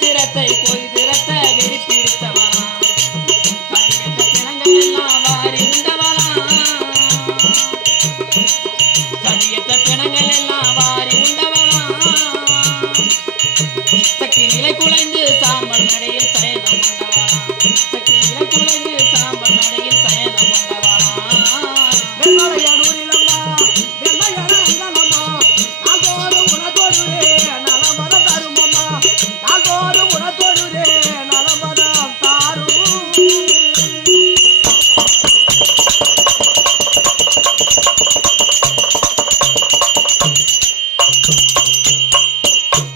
சிரத்தை கொய்திரத்த வெறி பிடித்தவளாம் கலியற்ற பிணங்கள் எல்லாம் வாரி உண்டவளாம் கலியற்ற பிணங்கள் எல்லாம் வாரி உண்டவளாம் சக்தி நிலை குலைந்து சாம்பல் நடையில் சயனம் கொண்டவளாம் சக்தி நிலை குலைந்து சாம்பல் நடையில் சயனம் கொண்டவளாம் வெண்மலையானூரிலம்மா வெண்மையான அங்கலம்மா நாள்தோறும் உனதொழுதே நலமதம் தருமம்மா நாள்தோறும் உனதொழுதே நலமதம் தாரும்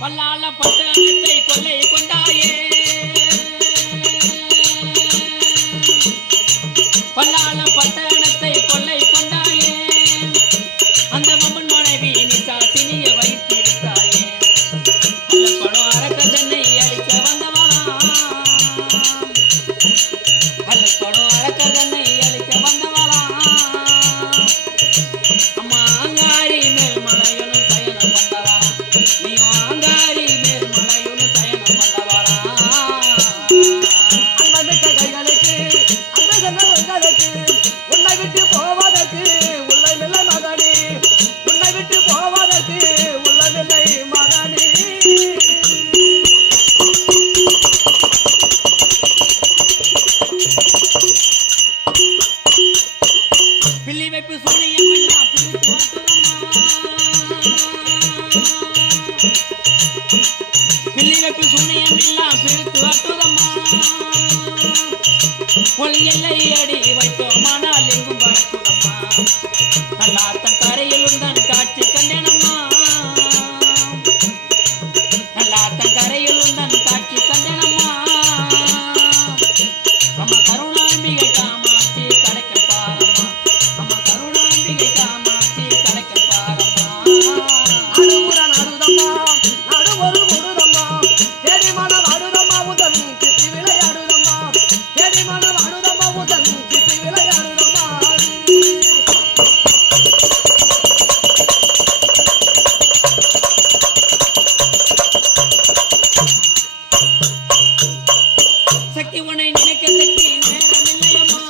பல்லாள பட்டணத்தை கொள்ளை கொண்டாயே பல்லாள பட்டணத்தை கொள்ளை கொண்டாயே அந்த மம்மன் மனைவி நிசாசினியை வைத்திருத்தாயே அந்த படம் அரக்க தன்னை அழிக்க வந்தவளாம் அந்த படம் அரக்க தன்னை அழிக்க வந்தவளாம் அம்மா அங்காரி மேல் மலையனு சயனம் கொண்டவளாம் நீயும் அங்காரி மேல் மலையனு சயனம் கொண்டவளாம் அன்பமிக்க கைகளுக்கு அந்த ஜனங்களுக்கு உன்னை விட்டு போவதற்கு உள்ளமில்லை மகனே உன்னை விட்டு போவதற்கு உள்ளமில்லை மகனே பில்லி வைப்பு சூனியம் எல்லாம் பிரித்து வாட்டுதம்மா பில்லி வைப்பு சூனியம் எல்லாம் பிரித்து வாட்டுதம்மா ஒளி எல்லை அடி வைத்தோமானால் எங்கும் பறக்குதம்மா நல்லாத்தன் கரையில் உந்தன் காட்சி கண்டேனம்மா நல்லாத்தன் கரையில் உந்தன் காட்சி கண்டேனம்மா அம்மா கருணாம்பிகை காமாட்சி கடைக்க பாரம்மா அம்மா கருணாம்பிகை காமாட்சி கடைக்க பாரம்மா நடுமுற நடுதம்மா நடுவொரு முடுதம்மா தேடி மனம் அடுதம்மா உதன் சித்தி விளையாடுதம்மா தேடி மனம் அடுதம்மா உதன் சித்தி விளையாடுதம்மா சக்தி உன்னை நினைக்க சக்தி நேரமில்லையம்மா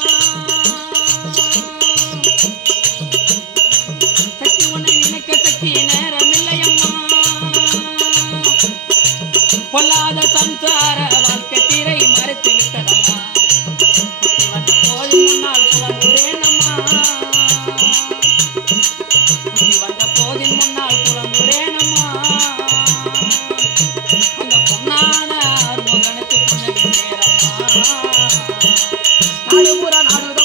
சக்தி உன்னை நினைக்க சக்தி நேரமில்லையம்மா பொல்லாத சம்சார வாழ்க்கை திரை மறைத்து விட்டதம்மா சக்தி வந்த போதின் முன்னால் புலம்புறேனம்மா சக்தி வந்த போதின் முன்னால் புலம்புறேனம்மா அந்த பொன்னான அருமுகனுக்கு புன்னகை சேரம்மா நடுமுற நடுதம்மா